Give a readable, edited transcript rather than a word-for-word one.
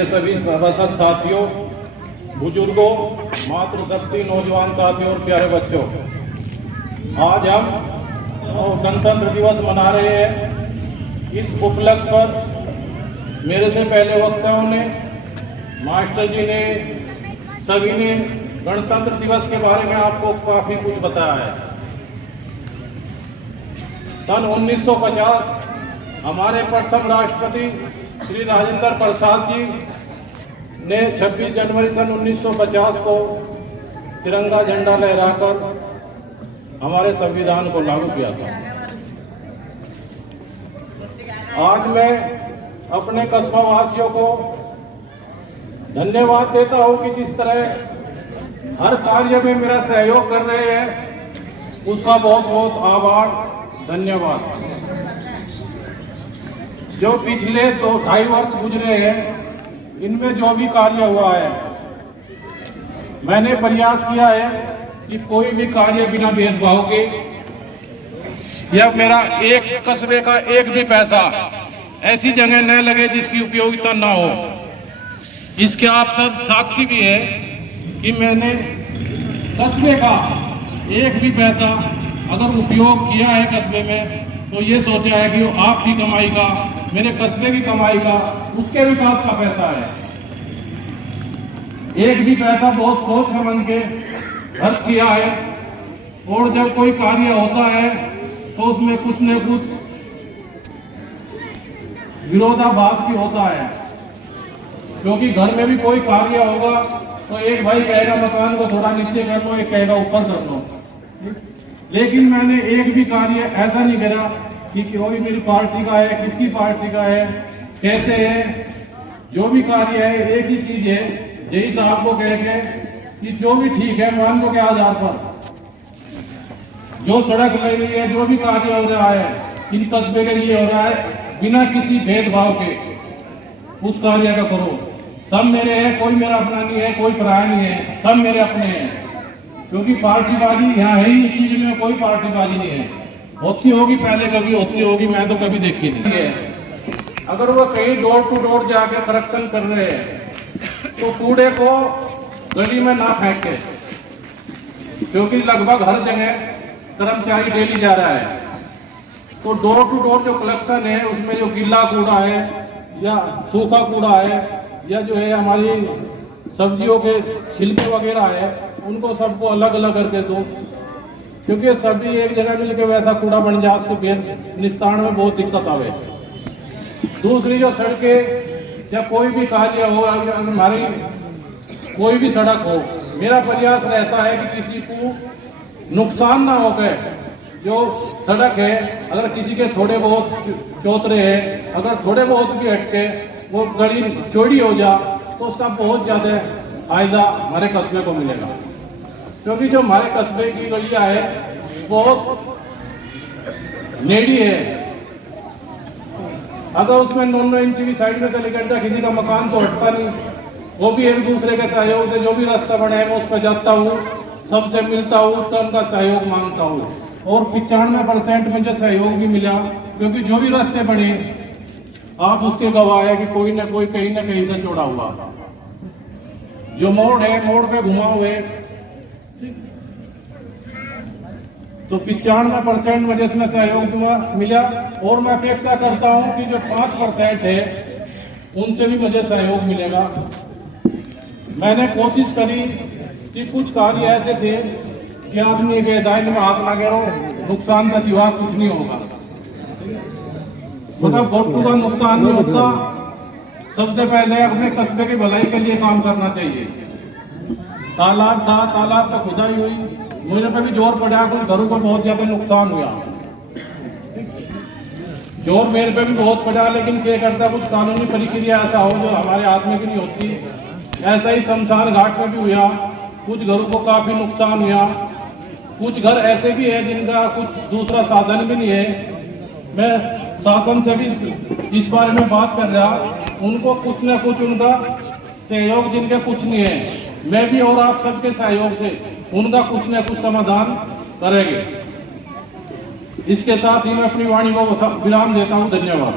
मेरे सभी सभासद साथियों, बुजुर्गों, मातृशक्ति, नौजवान साथियों और प्यारे बच्चों, आज हम गणतंत्र दिवस मना रहे हैं। इस उपलक्ष्य पर मेरे से पहले वक्ताओं ने, मास्टर जी ने, सभी ने गणतंत्र दिवस के बारे में आपको काफी कुछ बताया है। सन 1950 हमारे प्रथम राष्ट्रपति श्री राजेंद्र प्रसाद जी ने 26 जनवरी सन 1950 को तिरंगा झंडा लहराकर हमारे संविधान को लागू किया था। आज मैं अपने कस्बा वासियों को धन्यवाद देता हूं कि जिस तरह हर कार्य में मेरा सहयोग कर रहे हैं, उसका बहुत बहुत आभार, धन्यवाद। जो पिछले 2-2.5 वर्ष गुजरे हैं, इनमें जो भी कार्य हुआ है, मैंने प्रयास किया है कि कोई भी कार्य बिना भेदभाव के या मेरा एक कस्बे का एक भी पैसा ऐसी जगह न लगे जिसकी उपयोगिता ना हो। इसके आप सब साक्षी भी है कि मैंने कस्बे का एक भी पैसा अगर उपयोग किया है कस्बे में, तो ये सोचा है कि वो आपकी कमाई का, मेरे कस्बे की कमाई का, उसके विकास का पैसा है। एक भी पैसा बहुत सोच समझ के खर्च किया है। और जब कोई कार्य होता है तो उसमें कुछ न कुछ विरोधाभास भी होता है, क्योंकि घर में भी कोई कार्य होगा तो एक भाई कहेगा मकान को थोड़ा नीचे कर लो, एक कहेगा ऊपर कर लो। लेकिन मैंने एक भी कार्य ऐसा नहीं करा कि कोई मेरी पार्टी का है, किसकी पार्टी का है, कैसे है। जो भी कार्य है, एक ही चीज है, जय साहब को कह के कि जो भी ठीक है मान लो के आधार पर जो सड़क लग रही है, जो भी कार्य हो रहा है, इन कस्बे के लिए हो रहा है, बिना किसी भेदभाव के उस कार्य का करो। सब मेरे हैं, कोई मेरा अपना नहीं है, कोई पराया नहीं है, सब मेरे अपने हैं। क्योंकि पार्टीबाजी यहाँ है ही, इस चीज में कोई पार्टीबाजी नहीं है। होती होगी पहले, कभी होती होगी, मैं तो कभी देखी नहीं है। अगर वो कहीं डोर टू डोर जाके करेक्शन कर रहे हैं तो कूड़े को गली में ना फेंके, क्योंकि लगभग हर जगह कर्मचारी डेली जा रहा है। तो डोर टू डोर जो कलेक्शन है, उसमें जो गीला कूड़ा है या सूखा कूड़ा है या जो है हमारी सब्जियों के छिलके वगैरह है, उनको सबको अलग अलग करके दो, क्योंकि सभी एक जगह मिलकर वैसा कूड़ा बन जाए, उसको फिर निस्तारण में बहुत दिक्कत आवे। दूसरी जो सड़कें या कोई भी कार्य हो, हमारी कोई भी सड़क हो, मेरा प्रयास रहता है कि किसी को नुकसान ना हो गए। जो सड़क है, अगर किसी के थोड़े बहुत चौतरे हैं, अगर थोड़े बहुत भी हटके वो गली चौड़ी हो जा, तो उसका बहुत ज्यादा फायदा हमारे कस्बे को मिलेगा। क्योंकि जो हमारे कस्बे की गलियां है बहुत नेड़ी है। अगर उसमें 9 इंच की साइड में चले करता, किसी का मकान तो हटता नहीं, वो भी एक दूसरे के सहयोग से जो भी रास्ता बना है मैं उस पर जाता हूँ, सबसे मिलता हूँ, उसका उनका सहयोग मांगता हूँ। और 95% में जो सहयोग भी मिला, क्योंकि जो भी रास्ते बने आप उसके गवाह है कि कोई ना कोई कहीं ना कहीं से जोड़ा हुआ। जो मोड़ है, मोड़ पे घुमा हुए, तो 95% मुझे इसमें सहयोग मिला। और मैं अपेक्षा करता हूं कि जो 5% है उनसे भी मुझे सहयोग मिलेगा। मैंने कोशिश करी कि कुछ कार्य ऐसे थे कि आदमी के दायित्व में हाथ ना गिरो, नुकसान का सिवा कुछ नहीं होगा। मतलब वोटों का नुकसान नहीं होता। सबसे पहले अपने कस्बे की भलाई के लिए काम करना चाहिए। तालाब था, तालाब पर खुदाई हुई, मेरे पे भी जोर पड़ा, कुछ घरों को बहुत ज्यादा नुकसान हुआ, जोर मेरे पे भी बहुत पड़ा। लेकिन क्या करता, कुछ कानूनी प्रक्रिया ऐसा हो जो हमारे हाथ में भी नहीं होती। ऐसा ही शमशान घाट में भी हुआ, कुछ घरों को काफी नुकसान हुआ। कुछ घर ऐसे भी है जिनका कुछ दूसरा साधन भी नहीं है। मैं शासन से भी इस बारे में बात कर रहा, उनको कुछ न कुछ उनका सहयोग, जिनके कुछ नहीं है, मैं भी और आप सबके सहयोग से उनका कुछ न कुछ समाधान करेंगे। इसके साथ ही मैं अपनी वाणी को विराम देता हूं। धन्यवाद।